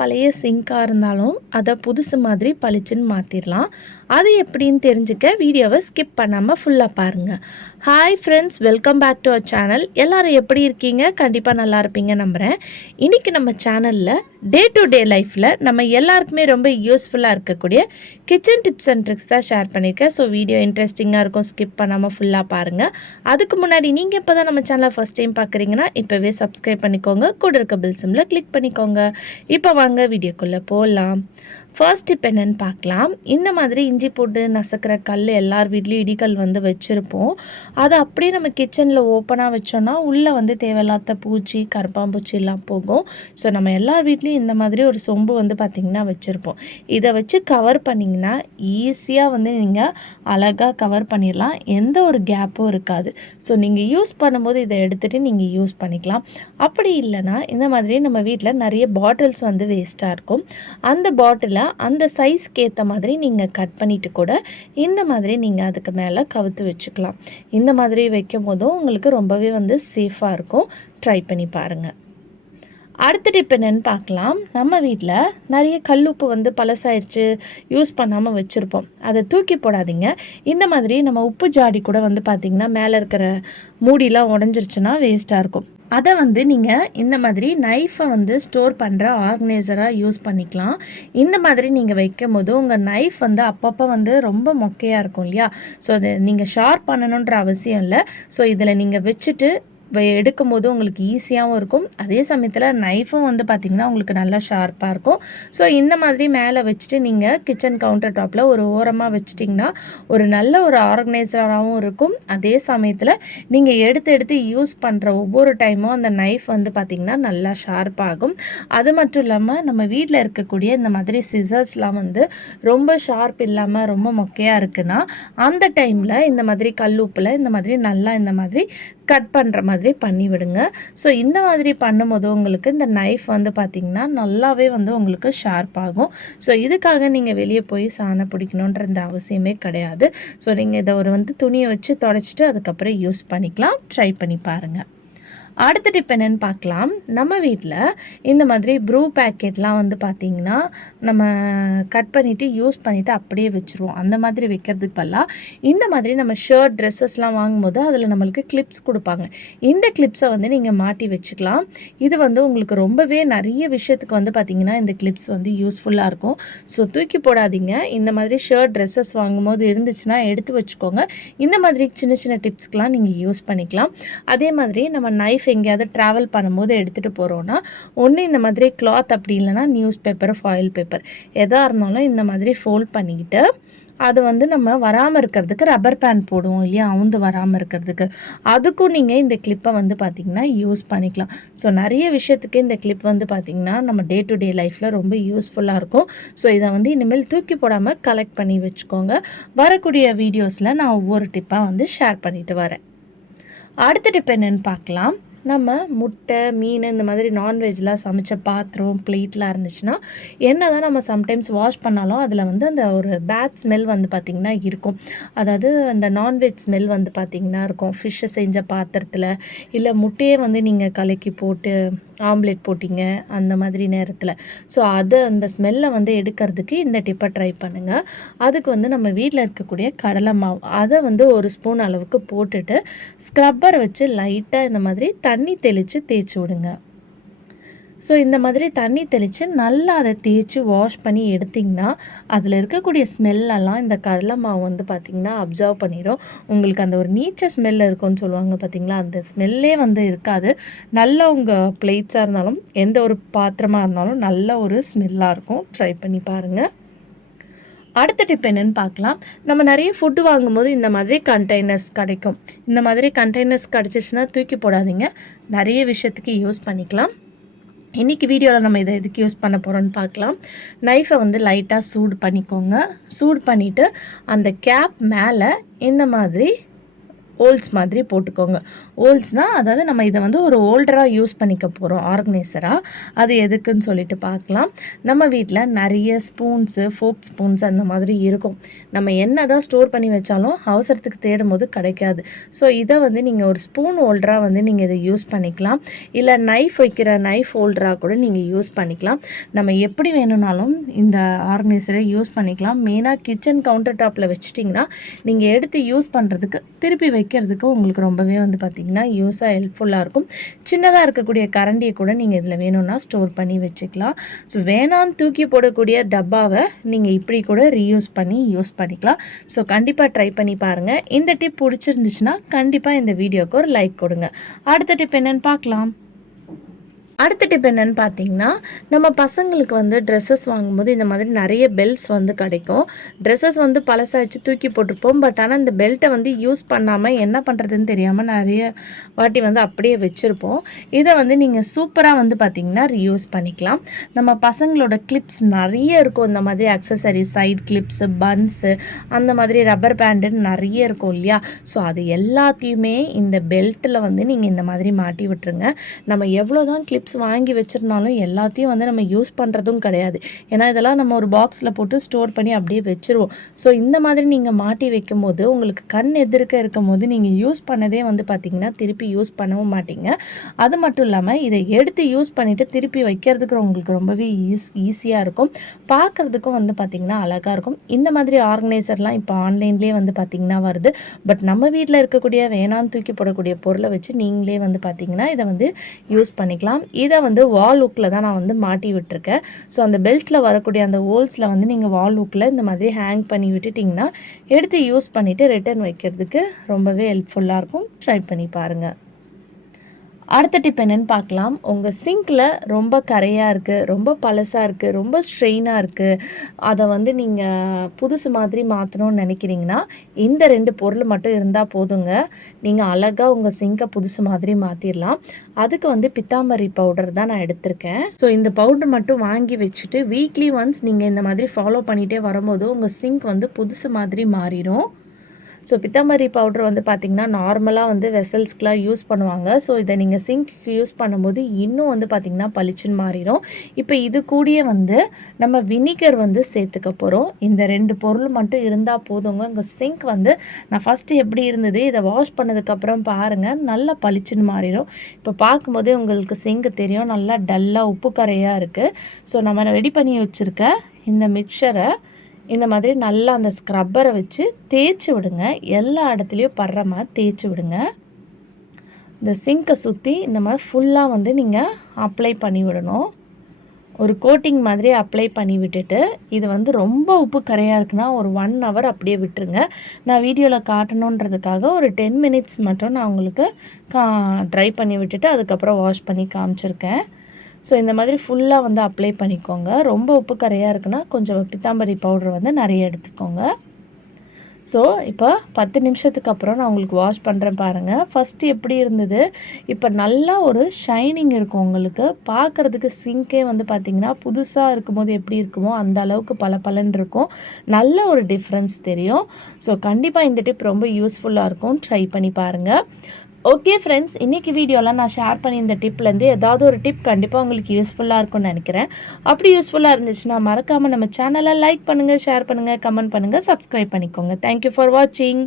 பழைய சிங்காக இருந்தாலும் அதை புதுசு மாதிரி பளிச்சுன்னு மாற்றிடலாம். அது எப்படின்னு தெரிஞ்சுக்க வீடியோவை ஸ்கிப் பண்ணாமல் ஃபுல்லாக பாருங்கள். Hi friends, welcome back to our channel. எல்லோரும் எப்படி இருக்கீங்க? கண்டிப்பாக நல்லா இருப்பீங்க நம்புகிறேன். இன்றைக்கி நம்ம சேனலில் டே டு டே லைஃப்பில் நம்ம எல்லாருக்குமே ரொம்ப யூஸ்ஃபுல்லாக இருக்கக்கூடிய கிச்சன் டிப்ஸ் அண்ட் ட்ரிக்ஸ் தான் ஷேர் பண்ணியிருக்கேன். ஸோ வீடியோ இன்ட்ரெஸ்டிங்காக இருக்கும், ஸ்கிப் பண்ணாமல் ஃபுல்லாக பாருங்கள். அதுக்கு முன்னாடி நீங்கள் இப்போ தான் நம்ம சேனலை ஃபஸ்ட் டைம் பார்க்குறீங்கன்னா இப்போவே சப்ஸ்கிரைப் பண்ணிக்கோங்க, கூட இருக்க பெல் சிம்பில் கிளிக் பண்ணிக்கோங்க. இப்போ வாங்க வீடியோக்குள்ளே போகலாம். ஃபர்ஸ்ட் டிப் என்னென்னு பார்க்கலாம். இந்த மாதிரி இஞ்சி பூண்டு நசுக்கிற கல் எல்லார் வீட்லேயும் இடிக்கல் வந்து வச்சுருப்போம். அதை அப்படியே நம்ம கிச்சனில் ஓப்பனாக வச்சோன்னா உள்ளே வந்து தேவையில்லாத பூச்சி கரப்பாம்பூச்சி எல்லாம் போகும். ஸோ நம்ம எல்லார் வீட்லேயும் இந்த மாதிரி ஒரு சொம்பு வந்து பார்த்திங்கன்னா வச்சுருப்போம். இதை வச்சு கவர் பண்ணிங்கன்னா ஈஸியாக வந்து நீங்கள் அழகாக கவர் பண்ணிடலாம், எந்த ஒரு கேப்பும் இருக்காது. ஸோ நீங்கள் யூஸ் பண்ணும்போது இதை எடுத்துகிட்டு நீங்கள் யூஸ் பண்ணிக்கலாம். அப்படி இல்லைனா இந்த மாதிரி நம்ம வீட்டில் நிறைய பாட்டில்ஸ் வந்து வேஸ்ட்டாக இருக்கும். அந்த பாட்டிலை அந்த சைஸ்க்கு ஏற்ற மாதிரி நீங்கள் கட் பண்ணிவிட்டு கூட இந்த மாதிரி நீங்கள் அதுக்கு மேலே கவுத்து வச்சுக்கலாம். இந்த மாதிரி வைக்கும் போதும் உங்களுக்கு ரொம்பவே வந்து சேஃபாக இருக்கும். ட்ரை பண்ணி பாருங்கள். அடுத்த டிப் என்னென்னு பார்க்கலாம். நம்ம வீட்டில் நிறைய கல்லுப்பு வந்து பழசாயிடுச்சு, யூஸ் பண்ணாமல் வச்சுருப்போம். அதை தூக்கி போடாதீங்க. இந்த மாதிரி நம்ம உப்பு ஜாடி கூட வந்து பார்த்திங்கன்னா மேலே இருக்கிற மூடிலாம் உடஞ்சிருச்சுன்னா வேஸ்ட்டாக இருக்கும். அதை வந்து நீங்கள் இந்த மாதிரி நைஃபை வந்து ஸ்டோர் பண்ணுற ஆர்கனைசராக யூஸ் பண்ணிக்கலாம். இந்த மாதிரி நீங்கள் வைக்கும் போது உங்கள் நைஃப் வந்து அப்பப்போ வந்து ரொம்ப மொக்கையாக இருக்கும் இல்லையா? ஸோ அதை நீங்கள் ஷார்ப் பண்ணணுன்ற அவசியம் இல்லை. ஸோ இதில் நீங்கள் வச்சுட்டு எடுக்கும்போது உங்களுக்கு ஈஸியாகவும் இருக்கும். அதே சமயத்தில் நைஃபும் வந்து பார்த்திங்கன்னா உங்களுக்கு நல்லா ஷார்ப்பாக இருக்கும். ஸோ இந்த மாதிரி மேலே வச்சுட்டு நீங்கள் கிச்சன் கவுண்டர் டாப்பில் ஒரு ஓரமாக வச்சிட்டிங்கன்னா ஒரு நல்ல ஒரு ஆர்கனைசராகவும் இருக்கும். அதே சமயத்தில் நீங்கள் எடுத்து யூஸ் பண்ணுற ஒவ்வொரு டைமும் அந்த நைஃப் வந்து பார்த்திங்கன்னா நல்லா ஷார்ப்பாகும். அது மட்டும் இல்லாமல் நம்ம வீட்டில் இருக்கக்கூடிய இந்த மாதிரி சிசர்ஸ்லாம் வந்து ரொம்ப ஷார்ப் இல்லாமல் ரொம்ப மொக்கையாக இருக்குன்னா அந்த டைமில் இந்த மாதிரி கல்லுப்பில் இந்த மாதிரி நல்லா இந்த மாதிரி கட் பண்ணுற மாதிரி பண்ணி விடுங்க. ஸோ இந்த மாதிரி பண்ணும்போது உங்களுக்கு இந்த நைஃப் வந்து பார்த்திங்கன்னா நல்லாவே வந்து உங்களுக்கு ஷார்ப் ஆகும். ஸோ இதுக்காக நீங்கள் வெளியே போய் சாணம் பிடிக்கணுன்ற இந்த அவசியமே கிடையாது. ஸோ நீங்கள் இதை ஒரு வந்து துணியை வச்சு தொடச்சிட்டு அதுக்கப்புறம் யூஸ் பண்ணிக்கலாம். ட்ரை பண்ணி பாருங்கள். அடுத்த டிப் என்னென்னு பார்க்கலாம். நம்ம வீட்டில் இந்த மாதிரி ப்ரூ பேக்கெட்லாம் வந்து பார்த்திங்கன்னா நம்ம கட் பண்ணிவிட்டு யூஸ் பண்ணிவிட்டு அப்படியே வச்சுருவோம். அந்த மாதிரி வைக்கிறதுக்கு பதிலாக இந்த மாதிரி நம்ம ஷர்ட் ட்ரெஸ்ஸஸ்லாம் வாங்கும்போது அதில் நம்மளுக்கு கிளிப்ஸ் கொடுப்பாங்க. இந்த கிளிப்ஸை வந்து நீங்கள் மாட்டி வச்சுக்கலாம். இது வந்து உங்களுக்கு ரொம்பவே நிறைய விஷயத்துக்கு வந்து பார்த்திங்கன்னா இந்த கிளிப்ஸ் வந்து யூஸ்ஃபுல்லாக இருக்கும். ஸோ தூக்கி போடாதீங்க. இந்த மாதிரி ஷர்ட் ட்ரெஸ்ஸஸ் வாங்கும்போது இருந்துச்சுன்னா எடுத்து வச்சுக்கோங்க. இந்த மாதிரி சின்ன சின்ன டிப்ஸ்க்கெலாம் நீங்கள் யூஸ் பண்ணிக்கலாம். அதே மாதிரி நம்ம நைஃப் எங்கேயாவது ட்ராவல் பண்ணும்போது எடுத்துகிட்டு போகிறோன்னா ஒன்று இந்த மாதிரி கிளாத், அப்படி இல்லைனா நியூஸ் பேப்பர், ஃபாயில் பேப்பர் எதாக இருந்தாலும் இந்த மாதிரி ஃபோல்ட் பண்ணிக்கிட்டு அது வந்து நம்ம வராமல் இருக்கிறதுக்கு ரப்பர் பேண்ட் போடுவோம் இல்லையா, அவுந்து வராமல் இருக்கிறதுக்கு, அதுக்கும் நீங்கள் இந்த கிளிப்பை வந்து பார்த்திங்கன்னா யூஸ் பண்ணிக்கலாம். ஸோ நிறைய விஷயத்துக்கு இந்த கிளிப் வந்து பார்த்திங்கன்னா நம்ம டே டு டே லைஃப்பில் ரொம்ப யூஸ்ஃபுல்லாக இருக்கும். ஸோ இதை வந்து இனிமேல் தூக்கி போடாமல் கலெக்ட் பண்ணி வச்சுக்கோங்க. வரக்கூடிய வீடியோஸில் நான் ஒவ்வொரு டிப்பாக வந்து ஷேர் பண்ணிட்டு வரேன். அடுத்த டிப் என்னென்னு பார்க்கலாம். நம்ம முட்டை, மீன் இந்த மாதிரி நான்வெஜ்லாம் சமைச்ச பாத்திரம், பிளேட்லாம் இருந்துச்சுன்னா என்ன தான் நம்ம சம்டைம்ஸ் வாஷ் பண்ணாலும் அதில் வந்து அந்த ஒரு பேட் ஸ்மெல் வந்து பார்த்திங்கன்னா இருக்கும். அதாவது அந்த நான்வெஜ் ஸ்மெல் வந்து பார்த்திங்கன்னா இருக்கும். ஃபிஷ்ஷை செஞ்ச பாத்திரத்தில் இல்லை முட்டையே வந்து நீங்கள் கலக்கி போட்டு ஆம்லேட் போட்டிங்க அந்த மாதிரி நேரத்தில். ஸோ அந்த ஸ்மெல்லை வந்து எடுக்கிறதுக்கு இந்த டிப்பை ட்ரை பண்ணுங்கள். அதுக்கு வந்து நம்ம வீட்டில் இருக்கக்கூடிய கடலை மாவு அதை வந்து ஒரு ஸ்பூன் அளவுக்கு போட்டுட்டு ஸ்க்ரப்பர் வச்சு லைட்டாக இந்த மாதிரி தண்ணி தெளித்து தேய்ச்சி விடுங்க. ஸோ இந்த மாதிரி தண்ணி தெளித்து நல்லா அதை தேய்ச்சி வாஷ் பண்ணி எடுத்திங்கன்னா அதில் இருக்கக்கூடிய ஸ்மெல்லெல்லாம் இந்த கடலை மாவு வந்து பார்த்திங்கன்னா அப்சர்வ் பண்ணிடும். உங்களுக்கு அந்த ஒரு நீச்ச ஸ்மெல் இருக்கும்னு சொல்லுவாங்க பார்த்திங்களா, அந்த ஸ்மெல்லே வந்து இருக்காது. நல்ல உங்கள் பிளேட்ஸாக இருந்தாலும் எந்த ஒரு பாத்திரமாக இருந்தாலும் நல்ல ஒரு ஸ்மெல்லாக இருக்கும். ட்ரை பண்ணி பாருங்கள். அடுத்த டிப் என்னென்னு பார்க்கலாம். நம்ம நிறைய ஃபுட்டு வாங்கும்போது இந்த மாதிரி கண்டெய்னர்ஸ் கிடைக்கும். இந்த மாதிரி கண்டெய்னர்ஸ் கிடச்சிச்சின்னா தூக்கி போடாதீங்க, நிறைய விஷயத்துக்கு யூஸ் பண்ணிக்கலாம். இன்றைக்கி வீடியோவில் நம்ம இதை எதுக்கு யூஸ் பண்ண போகிறோன்னு பார்க்கலாம். நைஃபை வந்து லைட்டாக சூடு பண்ணிக்கோங்க. சூடு பண்ணிவிட்டு அந்த கேப் மேலே இந்த மாதிரி ஹோல்ஸ் மாதிரி போட்டுக்கோங்க. ஹோல்ஸ்னால் அதாவது நம்ம இதை வந்து ஒரு ஹோல்டராக யூஸ் பண்ணிக்க போகிறோம், ஆர்கனைசராக. அது எதுக்குன்னு சொல்லிட்டு பார்க்கலாம். நம்ம வீட்டில் நிறைய ஸ்பூன்ஸு, ஃபோக் ஸ்பூன்ஸ் அந்த மாதிரி இருக்கும். நம்ம என்ன தான் ஸ்டோர் பண்ணி வச்சாலும் அவசரத்துக்கு தேடும் போது கிடைக்காது. ஸோ இதை வந்து நீங்கள் ஒரு ஸ்பூன் ஹோல்டராக வந்து நீங்கள் இதை யூஸ் பண்ணிக்கலாம். இல்லை நைஃப் வைக்கிற நைஃப் ஹோல்டராக கூட நீங்கள் யூஸ் பண்ணிக்கலாம். நம்ம எப்படி வேணும்னாலும் இந்த ஆர்கனைசரை யூஸ் பண்ணிக்கலாம். மெயினாக கிச்சன் கவுண்டர் டாப்பில் வச்சுட்டிங்கன்னா நீங்கள் எடுத்து யூஸ் பண்ணுறதுக்கு திருப்பி வைக்கிறதுக்கு உங்களுக்கு ரொம்பவே வந்து பார்த்திங்கன்னா யூஸாக ஹெல்ப்ஃபுல்லாக இருக்கும். சின்னதாக இருக்கக்கூடிய கரண்டியை கூட நீங்கள் இதில் வேணும்னா ஸ்டோர் பண்ணி வச்சுக்கலாம். ஸோ வேணான்னு தூக்கி போடக்கூடிய டப்பாவை நீங்கள் இப்படி கூட ரீயூஸ் பண்ணி யூஸ் பண்ணிக்கலாம். ஸோ கண்டிப்பாக ட்ரை பண்ணி பாருங்கள். இந்த டிப் பிடிச்சிருந்துச்சுன்னா கண்டிப்பாக இந்த வீடியோக்கு ஒரு லைக் கொடுங்க. அடுத்த டிப் என்னென்னு பார்க்கலாம். அடுத்த டிப் என்னென்னு பார்த்தீங்கன்னா, நம்ம பசங்களுக்கு வந்து ட்ரெஸ்ஸஸ் வாங்கும்போது இந்த மாதிரி நிறைய பெல்ட்ஸ் வந்து கிடைக்கும். ட்ரெஸ்ஸஸ் வந்து பழசாச்சு தூக்கி போட்டிருப்போம். பட் ஆனால் இந்த பெல்ட்டை வந்து யூஸ் பண்ணாமல் என்ன பண்ணுறதுன்னு தெரியாமல் நிறைய வாட்டி வந்து அப்படியே வச்சுருப்போம். இதை வந்து நீங்கள் சூப்பராக வந்து பார்த்திங்கன்னா ரீயூஸ் பண்ணிக்கலாம். நம்ம பசங்களோட கிளிப்ஸ் நிறைய இருக்கும். இந்த மாதிரி அக்சசரிஸ், சைட் கிளிப்ஸு, பன்ஸு, அந்த மாதிரி ரப்பர் பேண்டுன்னு நிறைய இருக்கும் இல்லையா? ஸோ அது எல்லாத்தையுமே இந்த பெல்ட்டில் வந்து நீங்கள் இந்த மாதிரி மாட்டி விட்டுருங்க. நம்ம எவ்வளோ தான் கிளிப்ஸ் வாங்கி வச்சுருந்தாலும் எல்லாத்தையும் வந்து நம்ம யூஸ் பண்ணுறதும் கிடையாது. ஏன்னா இதெல்லாம் நம்ம ஒரு பாக்ஸில் போட்டு ஸ்டோர் பண்ணி அப்படியே வச்சுருவோம். ஸோ இந்த மாதிரி நீங்கள் மாட்டி வைக்கும் போது உங்களுக்கு கண் எதிர்க்க இருக்கும் போது நீங்கள் யூஸ் பண்ணதே வந்து பார்த்திங்கன்னா திருப்பி யூஸ் பண்ணவும் மாட்டீங்க. அது மட்டும் இல்லாமல் இதை எடுத்து யூஸ் பண்ணிவிட்டு திருப்பி வைக்கிறதுக்கு உங்களுக்கு ரொம்பவே ஈஸியாக இருக்கும். பார்க்குறதுக்கும் வந்து பார்த்திங்கன்னா அழகாக இருக்கும். இந்த மாதிரி ஆர்கனைசர்லாம் இப்போ ஆன்லைன்லேயே வந்து பார்த்திங்கன்னா வருது. பட் நம்ம வீட்டில் இருக்கக்கூடிய வேணான்னு தூக்கி போடக்கூடிய பொருளை வச்சு நீங்களே வந்து பார்த்திங்கன்னா இதை வந்து யூஸ் பண்ணிக்கலாம். இதை வந்து வால் ஹூக்கில் தான் நான் வந்து மாட்டி விட்டுருக்கேன். ஸோ அந்த பெல்ட்டில் வரக்கூடிய அந்த ஹோல்ஸில் வந்து நீங்கள் வால் ஹூக்கில் இந்த மாதிரி ஹேங் பண்ணி விட்டுட்டிங்கன்னா எடுத்து யூஸ் பண்ணிவிட்டு ரிட்டர்ன் வைக்கிறதுக்கு ரொம்பவே ஹெல்ப்ஃபுல்லாக இருக்கும். ட்ரை பண்ணி பாருங்கள். அடுத்த டிப் என்னென்னு பார்க்கலாம். உங்கள் சிங்கில் ரொம்ப கரையாக இருக்குது, ரொம்ப பழசாக இருக்குது, ரொம்ப ஸ்ட்ரெயினாக இருக்குது, அதை வந்து நீங்கள் புதுசு மாதிரி மாற்றணும்னு நினைக்கிறீங்கன்னா இந்த 2 பொருள் மட்டும் இருந்தால் போதுங்க. நீங்கள் அழகாக உங்கள் சிங்கை புதுசு மாதிரி மாற்றிடலாம். அதுக்கு வந்து பித்தாம்பரி பவுடர் தான் நான் எடுத்திருக்கேன். ஸோ இந்த பவுடர் மட்டும் வாங்கி வச்சுட்டு வீக்லி ஒன்ஸ் நீங்கள் இந்த மாதிரி ஃபாலோ பண்ணிகிட்டே வரும்போது உங்கள் சிங்க் வந்து புதுசு மாதிரி மாறிடும். ஸோ பித்தாம்பரி பவுடர் வந்து பார்த்திங்கன்னா நார்மலாக வந்து வெசல்ஸ்க்கெலாம் யூஸ் பண்ணுவாங்க. ஸோ இதை நீங்கள் சிங்க்கு யூஸ் பண்ணும்போது இன்னும் வந்து பார்த்திங்கன்னா பளிச்சுன்னு மாறிடும். இப்போ இது கூடயே வந்து நம்ம வினிகர் வந்து சேர்த்துக்க போகிறோம். இந்த 2 பொருள் மட்டும் இருந்தால் போதுங்க. உங்கள் சிங்க் வந்து நான் ஃபஸ்ட்டு எப்படி இருந்தது இதை வாஷ் பண்ணதுக்கப்புறம் பாருங்கள் நல்லா பளிச்சுன்னு மாறிடும். இப்போ பார்க்கும்போதே உங்களுக்கு சிங்க் தெரியும் நல்லா டல்லாக உப்பு கரையாக இருக்குது. ஸோ நம்ம ரெடி பண்ணி வச்சுருக்க இந்த மிக்சரை இந்த மாதிரி நல்லா அந்த ஸ்க்ரப்பரை வச்சு தேய்ச்சி விடுங்க. எல்லா இடத்துலையும் படுற மாதிரி தேய்ச்சி விடுங்க. இந்த சிங்கை சுற்றி இந்த மாதிரி ஃபுல்லாக வந்து நீங்கள் அப்ளை பண்ணி விடணும். ஒரு கோட்டிங் மாதிரி அப்ளை பண்ணி விட்டுட்டு இது வந்து ரொம்ப உப்பு கரையாக இருக்குன்னா ஒரு 1 hour அப்படியே விட்டுருங்க. நான் வீடியோவில் காட்டணுன்றதுக்காக ஒரு 10 minutes மட்டும் நான் உங்களுக்கு ட்ரை பண்ணி விட்டுட்டு அதுக்கப்புறம் வாஷ் பண்ணி காமிச்சிருக்கேன். ஸோ இந்த மாதிரி ஃபுல்லாக வந்து அப்ளை பண்ணிக்கோங்க. ரொம்ப உப்பு கரையாக இருக்குன்னா கொஞ்சம் பித்தாம்பரி பவுடர் வந்து நிறைய எடுத்துக்கோங்க. ஸோ இப்போ 10 நிமிஷத்துக்கு அப்புறம் நான் உங்களுக்கு வாஷ் பண்ணுறேன் பாருங்கள். ஃபஸ்ட்டு எப்படி இருந்தது, இப்போ நல்லா ஒரு ஷைனிங் இருக்கும். உங்களுக்கு பார்க்குறதுக்கு சிங்கே வந்து பார்த்திங்கன்னா புதுசாக இருக்கும்போது எப்படி இருக்குமோ அந்த அளவுக்கு பளபளன்னு இருக்கும். நல்ல ஒரு டிஃப்ரென்ஸ் தெரியும். ஸோ கண்டிப்பாக இந்த டிப் ரொம்ப யூஸ்ஃபுல்லாக இருக்கும். ட்ரை பண்ணி பாருங்கள். ஓகே ஃப்ரெண்ட்ஸ், இன்றைக்கி வீடியோவில் நான் ஷேர் பண்ணி இந்த டிப்லேருந்து ஏதாவது ஒரு டிப் கண்டிப்பாக உங்களுக்கு யூஸ்ஃபுல்லாக இருக்கும்னு நினைக்கிறேன். அப்படி யூஸ்ஃபுல்லாக இருந்துச்சுன்னா மறக்காமல் நம்ம சேனலை லைக் பண்ணுங்கள், ஷேர் பண்ணுங்கள், கமெண்ட் பண்ணுங்கள், சப்ஸ்கிரைப் பண்ணிக்கோங்க. தேங்க்யூ ஃபார் வாட்சிங்.